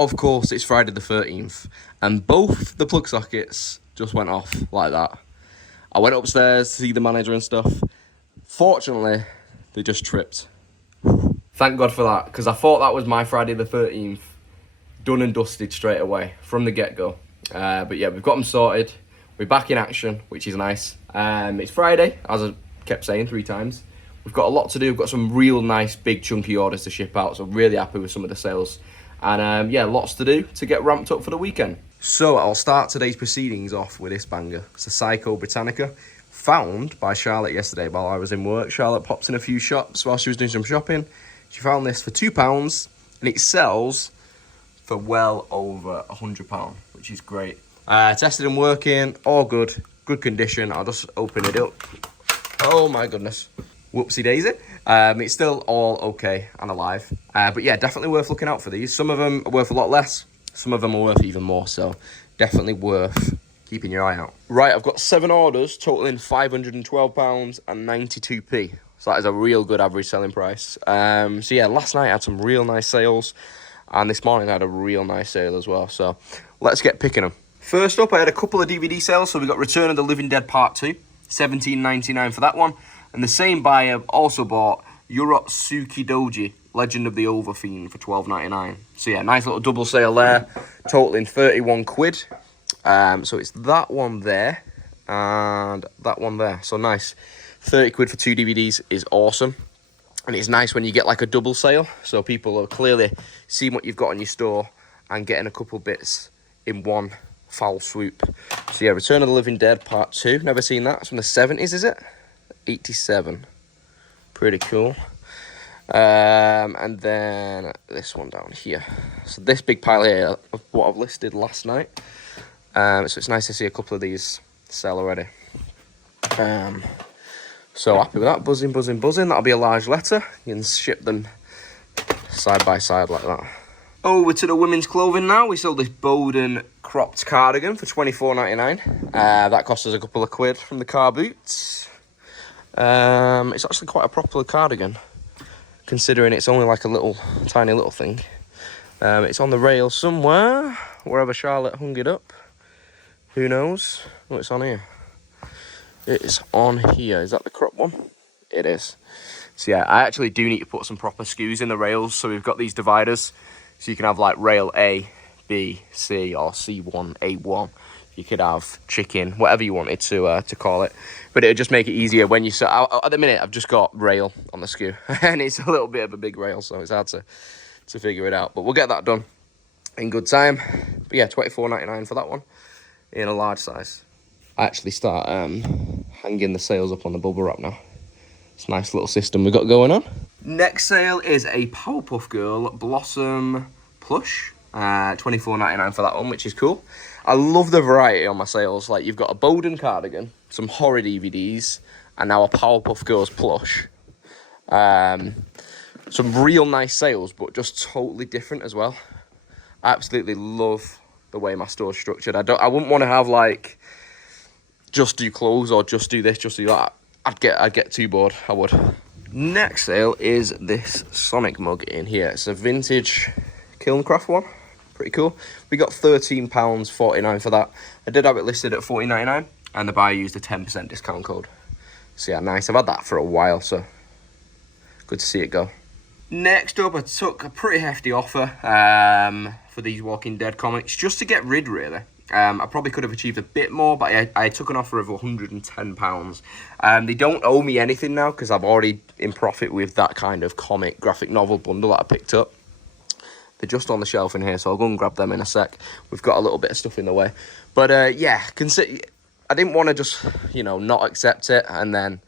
of course, it's Friday the 13th, and both the plug sockets just went off like that. I went upstairs to see the manager and stuff. Fortunately, they just tripped. Thank God for that, because I thought that was my Friday the 13th done and dusted straight away from the get-go. But yeah, we've got them sorted. We're back in action, which is nice. It's Friday, as I kept saying 3 times. We've got a lot to do. We've got some real nice, big, chunky orders to ship out, so really happy with some of the sales. And yeah, lots to do to get ramped up for the weekend. So I'll start today's proceedings off with this banger. It's a Psycho Britannica, found by Charlotte yesterday while I was in work. Charlotte pops in a few shops while she was doing some shopping. She found this for £2, and it sells for well over £100, which is great. Tested and working, all good, good condition. I'll just open it up. Oh my goodness. Whoopsie daisy. It's still all okay and alive. But yeah, definitely worth looking out for these. Some of them are worth a lot less. Some of them are worth even more. So definitely worth keeping your eye out. Right, I've got 7 orders totaling £512 and 92p. So that is a real good average selling price. So yeah, last night I had some real nice sales. And this morning I had a real nice sale as well. So let's get picking them. First up, I had a couple of DVD sales. So we got Return of the Living Dead Part 2. $17.99 for that one. And the same buyer also bought Urotsuki Doji, Legend of the Overfiend, for $12.99. So yeah, nice little double sale there, totaling 31 quid. So it's that one there and that one there. So nice. 30 quid for 2 DVDs is awesome. And it's nice when you get like a double sale. So people are clearly seeing what you've got in your store and getting a couple bits in one foul swoop. So yeah, Return of the Living Dead Part 2. Never seen that. It's from the 70s, is it? 87. Pretty cool. And then this one down here. So this big pile here of what I've listed last night. So it's nice to see a couple of these sell already. So happy with that. Buzzing, buzzing, buzzing. That'll be a large letter. You can ship them side by side like that. Over to the women's clothing now. We sold this Bowden cropped cardigan for £24.99. That cost us a couple of quid from the car boots. It's actually quite a proper cardigan, considering it's only like a little, tiny little thing. It's on the rail somewhere, wherever Charlotte hung it up. Who knows? Oh, it's on here. It's on here. Is that the crop one? It is. So yeah, I actually do need to put some proper skews in the rails. So we've got these dividers, so you can have like rail A, B, C, or C1, A1. You could have chicken, whatever you wanted to call it. But it would just make it easier when you... At the minute, I've just got rail on the skew. And it's a little bit of a big rail, so it's hard to figure it out. But we'll get that done in good time. But yeah, £24.99 for that one in a large size. I actually start hanging the sales up on the bubble wrap now. It's a nice little system we've got going on. Next sale is a Powerpuff Girl Blossom plush. £24.99 for that one, which is cool. I love the variety on my sales. Like, you've got a Bowden cardigan, some horror DVDs, and now a Powerpuff Girls plush. Some real nice sales, but just totally different as well. I absolutely love the way my store's structured. I wouldn't want to have like just do clothes or just do this, just do that. I'd get too bored. I would. Next sale is this Sonic mug in here. It's a vintage Kilncraft one. Pretty cool. We got £13.49 for that. I did have it listed at $14.99, and the buyer used a 10% discount code. So yeah, nice. I've had that for a while, so good to see it go. Next up, I took a pretty hefty offer for these Walking Dead comics, just to get rid, really. I probably could have achieved a bit more, but I took an offer of £110. They don't owe me anything now, because I've already in profit with that kind of comic graphic novel bundle that I picked up. They're just on the shelf in here, so I'll go and grab them in a sec. We've got a little bit of stuff in the way. But yeah, I didn't want to just, not accept it and then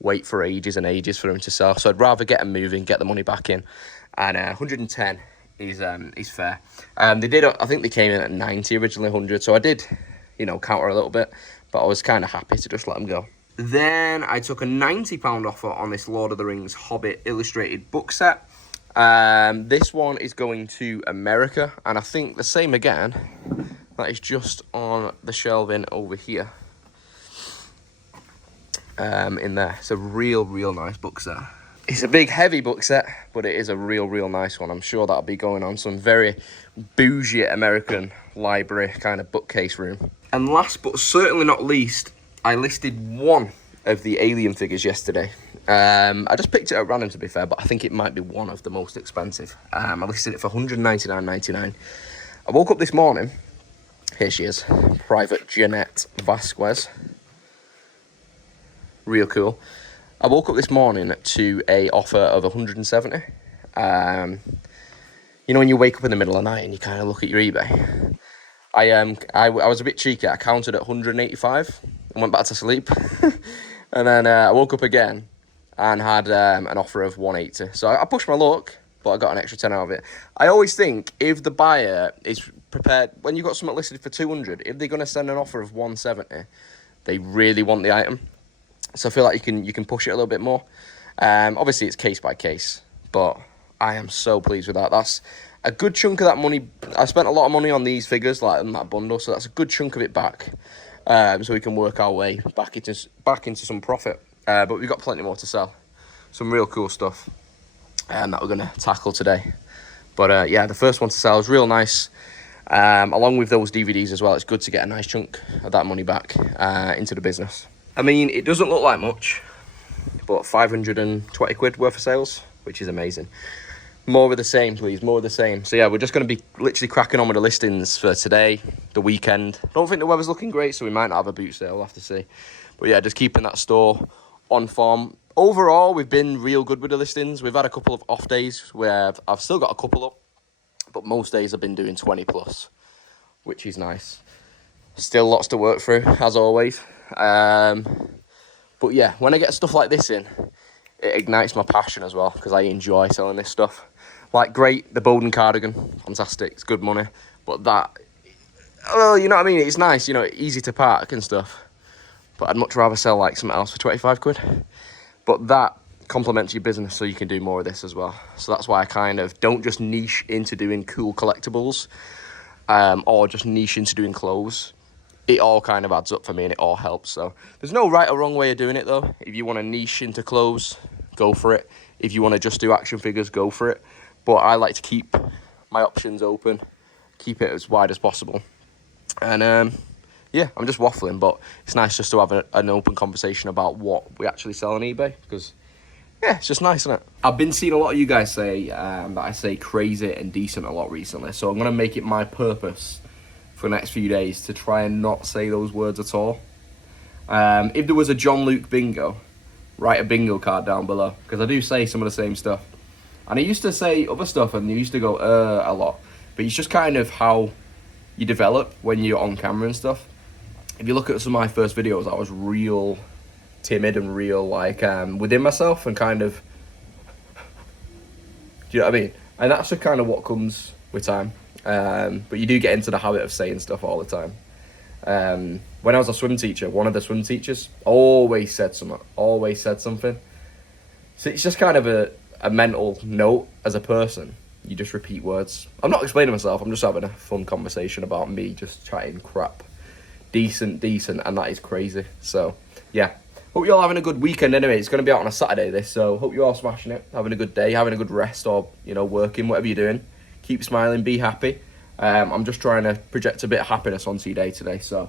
wait for ages and ages for them to sell. So I'd rather get them moving, get the money back in. And 110 is fair. They did, I think they came in at 90, originally 100. So I did, counter a little bit, but I was kind of happy to just let them go. Then I took a £90 offer on this Lord of the Rings Hobbit illustrated book set. This one is going to America, and I think the same again. That is just on the shelving over here. In there. It's a real nice book set. It's a big, heavy book set, but it is a real nice one. I'm sure that'll be going on some very bougie American library kind of bookcase room. And last but certainly not least, I listed one of the Alien figures yesterday. I just picked it at random, to be fair, but I think it might be one of the most expensive. I listed it for $199.99. I woke up this morning. Here she is, Private Jeanette Vasquez. Real cool. I woke up this morning to a offer of 170. You know when you wake up in the middle of the night and you kind of look at your eBay? I was a bit cheeky. I counted at 185 and went back to sleep. And then I woke up again and had an offer of 180. So I pushed my luck, but I got an extra 10 out of it. I always think if the buyer is prepared, when you've got something listed for 200, if they're going to send an offer of 170, they really want the item. So I feel like you can push it a little bit more. Obviously, it's case by case, but I am so pleased with that. That's a good chunk of that money. I spent a lot of money on these figures, like in that bundle, so that's a good chunk of it back. So we can work our way back into some profit. But we've got plenty more to sell. Some real cool stuff that we're going to tackle today. But yeah, the first one to sell is real nice. Along with those DVDs as well, it's good to get a nice chunk of that money back into the business. I mean, it doesn't look like much, but 520 quid worth of sales, which is amazing. More of the same, please, more of the same. So yeah, we're just going to be literally cracking on with the listings for today, the weekend. Don't think the weather's looking great, so we might not have a boot sale, we'll have to see. But yeah, just keeping that store on form. Overall, we've been real good with the listings. We've had a couple of off days where I've still got a couple up, but most days I've been doing 20 plus, which is nice. Still lots to work through, as always. But yeah, when I get stuff like this in, it ignites my passion as well, because I enjoy selling this stuff. Like, great, the Bowden cardigan, fantastic, it's good money. But that, well, you know what I mean, it's nice, you know, easy to park and stuff. But I'd much rather sell like something else for 25 quid. But that complements your business, so you can do more of this as well. So that's why I kind of don't just niche into doing cool collectibles, or just niche into doing clothes. It all kind of adds up for me and it all helps. So there's no right or wrong way of doing it though. If you want to niche into clothes, go for it. If you want to just do action figures, go for it. But I like to keep my options open, keep it as wide as possible. And yeah, I'm just waffling, but it's nice just to have an open conversation about what we actually sell on eBay, because yeah, it's just nice, isn't it? I've been seeing a lot of you guys say that I say crazy and decent a lot recently, so I'm going to make it my purpose for the next few days to try and not say those words at all. If there was a John Luke bingo, write a bingo card down below, because I do say some of the same stuff. And I used to say other stuff and you used to go a lot, but it's just kind of how you develop when you're on camera and stuff. If you look at some of my first videos, I was real timid and real like within myself and kind of, do you know what I mean? And that's just kind of what comes with time. But you do get into the habit of saying stuff all the time. When I was a swim teacher, one of the swim teachers always said something. So it's just kind of a mental note as a person. You just repeat words. I'm not explaining myself, I'm just having a fun conversation about me just chatting crap. Decent, and that is crazy. So, yeah. Hope you're all having a good weekend anyway. It's going to be out on a Saturday, this, so hope you're all smashing it, having a good day, having a good rest, or, you know, working, whatever you're doing. Keep smiling, be happy. I'm just trying to project a bit of happiness onto your day today, so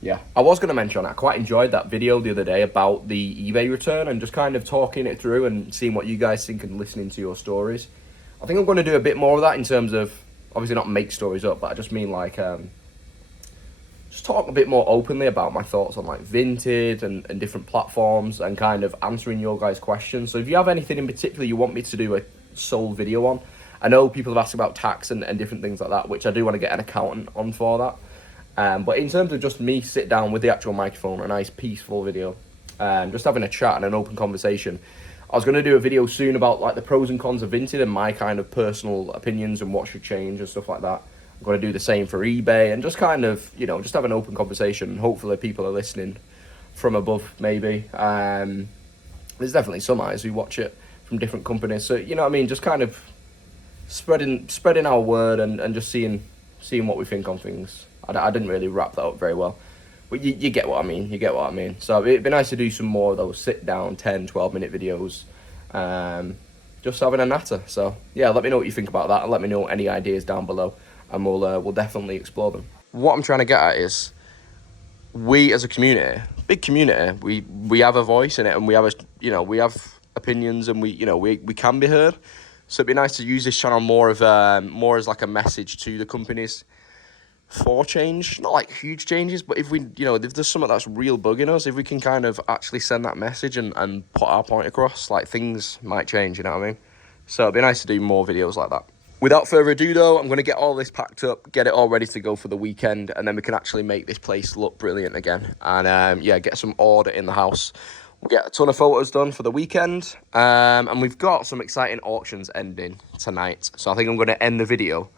yeah. I was going to mention, I quite enjoyed that video the other day about the eBay return and just kind of talking it through and seeing what you guys think and listening to your stories. I think I'm going to do a bit more of that in terms of, obviously not make stories up, but I just mean like, just talk a bit more openly about my thoughts on like Vinted and different platforms and kind of answering your guys' questions. So if you have anything in particular you want me to do a sole video on, I know people have asked about tax and different things like that, which I do want to get an accountant on for that. But in terms of just me sit down with the actual microphone, a nice peaceful video, just having a chat and an open conversation. I was going to do a video soon about like the pros and cons of Vinted and my kind of personal opinions and what should change and stuff like that. I'm going to do the same for eBay and just kind of, you know, just have an open conversation. Hopefully people are listening from above, maybe. There's definitely some eyes who watch it from different companies. So, you know what I mean? Just kind of spreading our word and just seeing what we think on things. I didn't really wrap that up very well. But you get what I mean. So it'd be nice to do some more of those sit-down 10, 12-minute videos. just having a natter. So yeah, let me know what you think about that, and let me know any ideas down below, and we'll definitely explore them. What I'm trying to get at is, we as a community, big community, we have a voice in it, and we have we have opinions, and we can be heard. So it'd be nice to use this channel more as like a message to the companies for change, not like huge changes, but if we, if there's something that's real bugging us, if we can kind of actually send that message and put our point across, like, things might change, you know what I mean? So it'd be nice to do more videos like that. Without further ado though, I'm going to get all this packed up, get it all ready to go for the weekend, and then we can actually make this place look brilliant again, and yeah, get some order in the house. We'll get a ton of photos done for the weekend, and we've got some exciting auctions ending tonight, so I think I'm going to end the video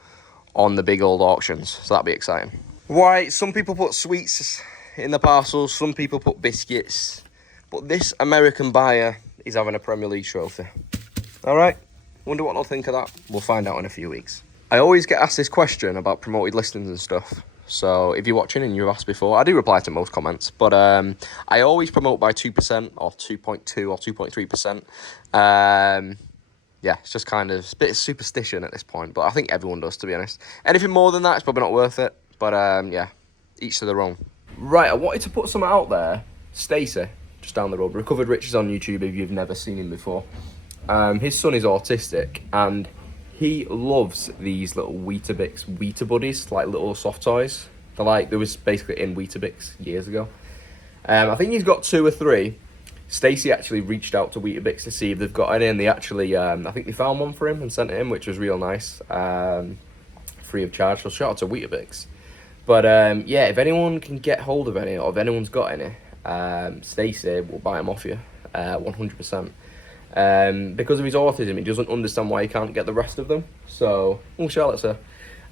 on the big old auctions, so that'll be exciting. Right, some people put sweets in the parcels, some people put biscuits, but this American buyer is having a Premier League trophy. All right, wonder what they'll think of that. We'll find out in a few weeks. I always get asked this question about promoted listings and stuff, so if you're watching and you've asked before, I do reply to most comments, but I always promote by 2% or 2.2 or 2.3%. Yeah, it's just kind of a bit of superstition at this point, but I think everyone does, to be honest. Anything more than that, it's probably not worth it, but yeah, each to their own. Right, I wanted to put something out there. Stacey, just down the road, Recovered Riches on YouTube if you've never seen him before. His son is autistic, and he loves these little Weetabix Weetabix Buddies, like little soft toys. They was basically in Weetabix years ago. I think he's got 2 or 3. Stacey actually reached out to Weetabix to see if they've got any, and they actually, I think they found one for him and sent it in, which was real nice, free of charge. So shout out to Weetabix. But yeah, if anyone can get hold of any, or if anyone's got any, Stacey will buy them off you, 100%. Because of his autism, he doesn't understand why he can't get the rest of them. So, Charlotte, sir.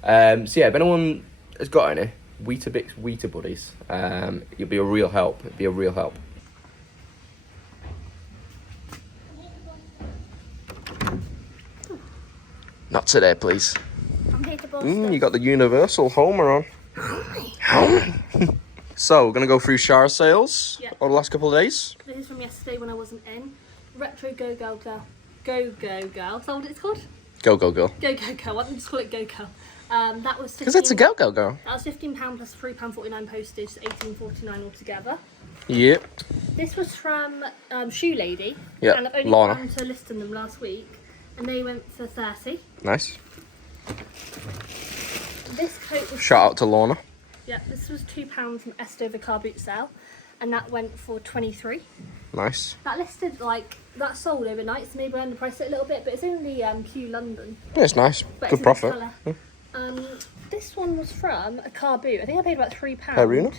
So yeah, if anyone has got any Weetabix Weetabix Buddies, it'll be a real help. It'd be a real help. Not today, please. I'm here to boss them. You got the Universal Homer on. Homer. So, we're going to go through shower sales over the last couple of days. This is from yesterday when I wasn't in. Retro Go Go Girl. Go Go Girl. Is that what it's called? Go Go Girl. Go Go Girl. Why don't we just call it Go Girl? That was because it's a Go Go Girl. That was £15 plus £3.49 postage, £18.49 altogether. Yep. This was from Shoe Lady. Yep. And I've only Lorna. gone to listing them last week, and they went for 30. Nice. This coat was... Shout out to Lorna. Yeah, this was £2 from Estover car boot sale, and that went for 23. Nice. That listed, that sold overnight, so maybe I underpriced it a little bit, but it's only Q London. Yeah, it's nice. But good it's profit. Yeah. This one was from a car boot. I think I paid about £3. Peruna.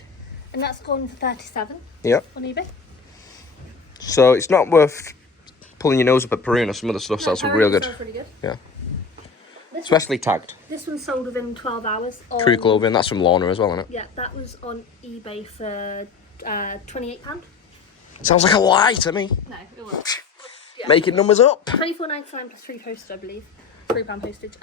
And that's gone for 37 Yep. on eBay. So it's not worth pulling your nose up at Peruna. Some of the stuff No, sells Peruna real good. sells really good. Yeah. This Especially tagged. This one sold within 12 hours. Crew Clothing, that's from Lorna as well, isn't it? Yeah, that was on eBay for £28. Sounds like a lie to me. No, it wasn't. Yeah. Making numbers up. £24.99 plus free postage, I believe. £3 postage.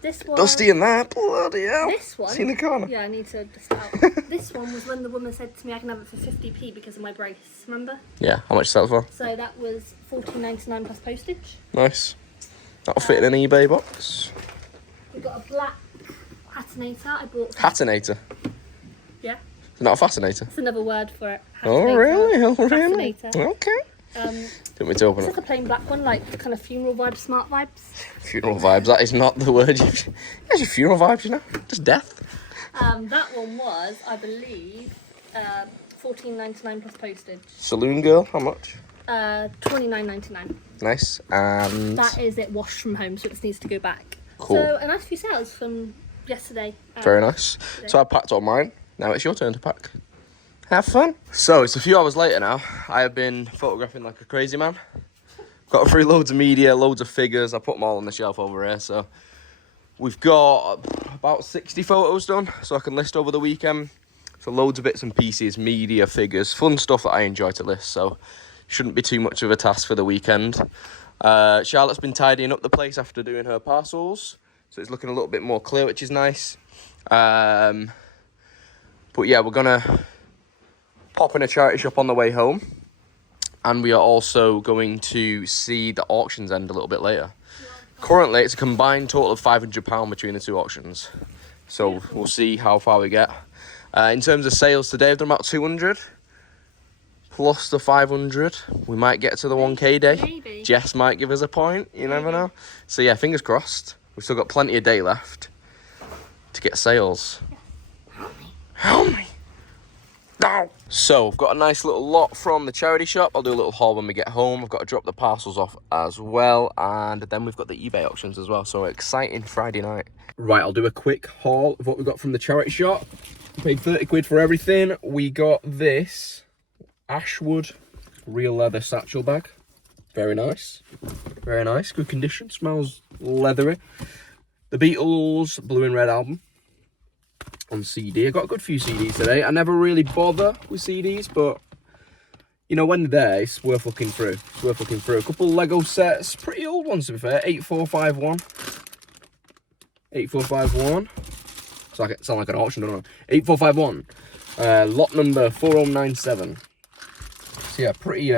This one... Dusty in that, bloody hell. This one... See in the corner? Yeah, I need to dust it out. This one was when the woman said to me I can have it for 50p because of my brace, remember? Yeah, how much sell it for? So that was £14.99 plus postage. Nice. That'll fit in an eBay box. We got a black Hatinator I bought. Hatinator. Yeah. It's not a fascinator. It's another word for it. Oh really? Oh really? Fascinator. Okay. Didn't we to open It's it? like a plain black one, like kind of funeral vibes, smart vibes. Funeral vibes. That is not the word. It's your funeral vibes, you know. Just death. That one was, I believe, £14.99 plus postage. Saloon girl. How much? £29.99. Nice. And That is it washed from home, so it just needs to go back. cool. So a nice few sales from yesterday. Very nice. So I packed all mine. Now it's your turn to pack. Have fun. So it's a few hours later now. I have been photographing like a crazy man. Got through loads of media, loads of figures. I put them all on the shelf over here. So we've got about 60 photos done, so I can list over the weekend. So loads of bits and pieces, media, figures, fun stuff that I enjoy to list. So shouldn't be too much of a task for the weekend. Charlotte's been tidying up the place after doing her parcels, so it's looking a little bit more clear, which is nice. But yeah, we're gonna pop in a charity shop on the way home, And we are also going to see the auctions end a little bit later. Currently, it's a combined total of £500 between the two auctions. So we'll see how far we get. In terms of sales today, I've done about 200. Plus the 500. We might get to the 1k day. Maybe. Jess might give us a point. You never know. So yeah, fingers crossed. We've still got plenty of day left to get sales. Help me. No. So, I've got a nice little lot from the charity shop. I'll do a little haul when we get home. I've got to drop the parcels off as well. And then we've got the eBay auctions as well. So, exciting Friday night. Right, I'll do a quick haul of what we got from the charity shop. Paid 30 quid for everything. We got this Ashwood real leather satchel bag. Very nice. Very nice. Good condition. Smells leathery. The Beatles Blue and Red album on CD. I got a good few CDs today. I never really bother with CDs, but you know, when they're there, it's worth looking through. It's worth looking through. A couple Lego sets, pretty old ones to be fair. 8451. 8451. Sound like an auction, don't I? 8451. Lot number 4097. So yeah, pretty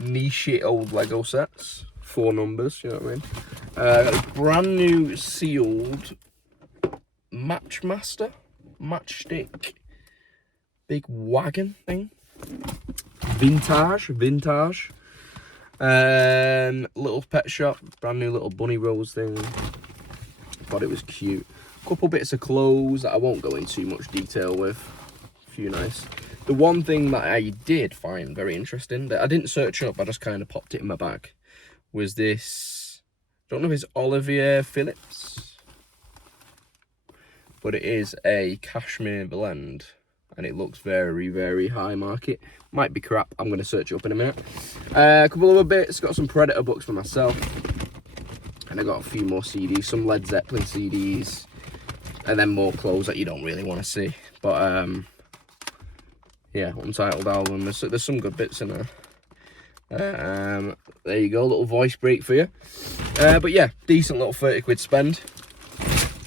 niche old Lego sets. 4 numbers, you know what I mean? Got a brand new sealed matchstick big wagon thing, vintage little pet shop, brand new little bunny rose thing. Thought it was cute. Couple bits of clothes that I won't go into much detail with. A few nice. The one thing that I did find very interesting that I didn't search up, I just kind of popped it in my bag, was this, I don't know if it's Olivier Phillips, but it is a cashmere blend and it looks very, very high market. Might be crap. I'm going to search it up in a minute. A couple other bits. Got some Predator books for myself. And I got a few more CDs. Some Led Zeppelin CDs. And then more clothes that you don't really want to see. But, yeah, Untitled album. There's some good bits in there. There you go. A little voice break for you. But, yeah, decent little 30 quid spend.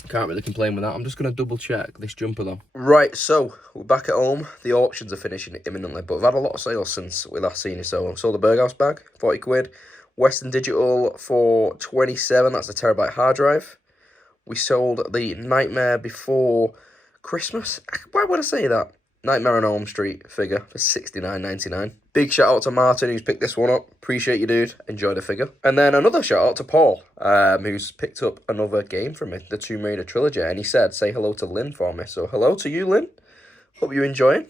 Can't really complain with that. I'm just going to double check this jumper though. Right, so we're back at home. The auctions are finishing imminently, but we've had a lot of sales since we last seen you. So sold the Berghaus bag, 40 quid. Western Digital for 27, that's a terabyte hard drive. We sold the Nightmare Before Christmas. Why would I say that? Nightmare on Elm Street figure for $69.99. Big shout out to Martin who's picked this one up. Appreciate you, dude. Enjoy the figure. And then another shout out to Paul, who's picked up another game from me, the Tomb Raider trilogy. And he said, say hello to Lynn for me. So hello to you, Lynn. Hope you're enjoying.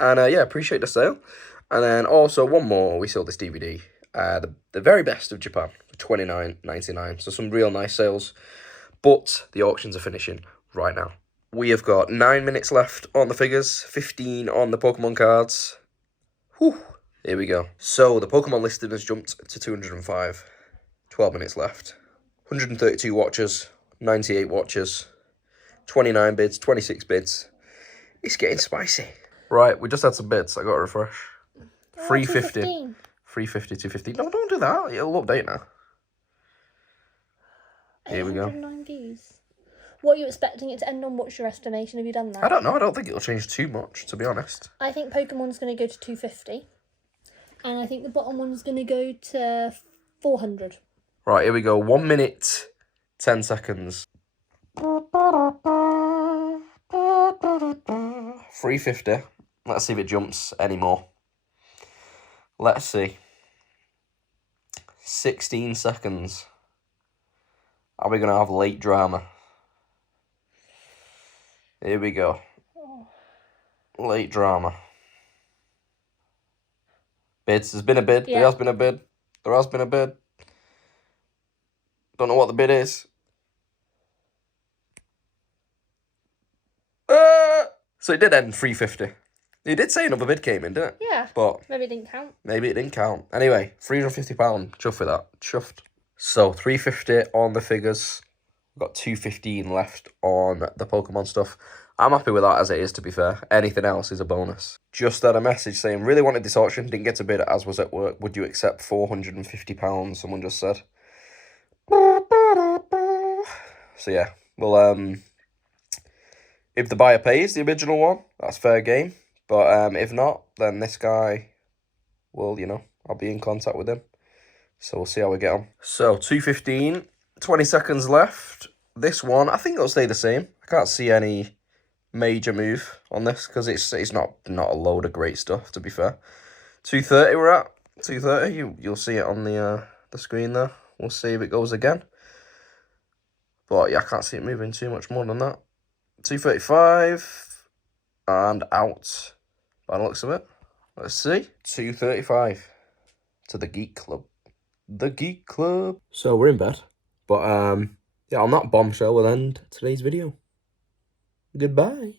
And yeah, appreciate the sale. And then also one more, we sold this DVD. The very best of Japan for $29.99. So some real nice sales. But the auctions are finishing right now. We have got 9 minutes left on the figures, 15 on the Pokemon cards. Whew, here we go. So the Pokemon listing has jumped to 205. 12 minutes left. 132 watchers, 98 watchers, 29 bids, 26 bids. It's getting spicy. Right, we just had some bids. I got to refresh. 350. 350, 250. No, don't do that. It'll update now. Here we go. 809 views. What are you expecting it to end on? What's your estimation? Have you done that? I don't know. I don't think it'll change too much, to be honest. I think Pokemon's going to go to 250. And I think the bottom one's going to go to 400. Right, here we go. 1 minute, 10 seconds. 350. Let's see if it jumps anymore. Let's see. 16 seconds. Are we going to have late drama? Here we go. Late drama. Bids. There's been a bid. Yeah. There has been a bid. There has been a bid. Don't know what the bid is. So it did end 350. You did say another bid came in, didn't it? Yeah. But maybe it didn't count. Maybe it didn't count. Anyway, £350. Chuffed with that. Chuffed. So 350 on the figures. We've got 215 left on the Pokemon stuff. I'm happy with that as it is, to be fair. Anything else is a bonus. Just had a message saying, really wanted this auction, didn't get to bid as was at work. Would you accept £450? Someone just said. So yeah, well, if the buyer pays the original one, that's fair game. But if not, then this guy will, you know, I'll be in contact with him. So we'll see how we get on. So 2:15, 20 seconds left. This one, I think it'll stay the same. I can't see any major move on this because it's not a load of great stuff, to be fair. 2:30 we're at. 2:30. You'll see it on the screen there. We'll see if it goes again. But yeah, I can't see it moving too much more than that. 2:35 and out by the looks of it. Let's see. 2:35 to the Geek Club. The Geek Club. So we're in bed. But yeah, on that bombshell we'll end today's video. Goodbye.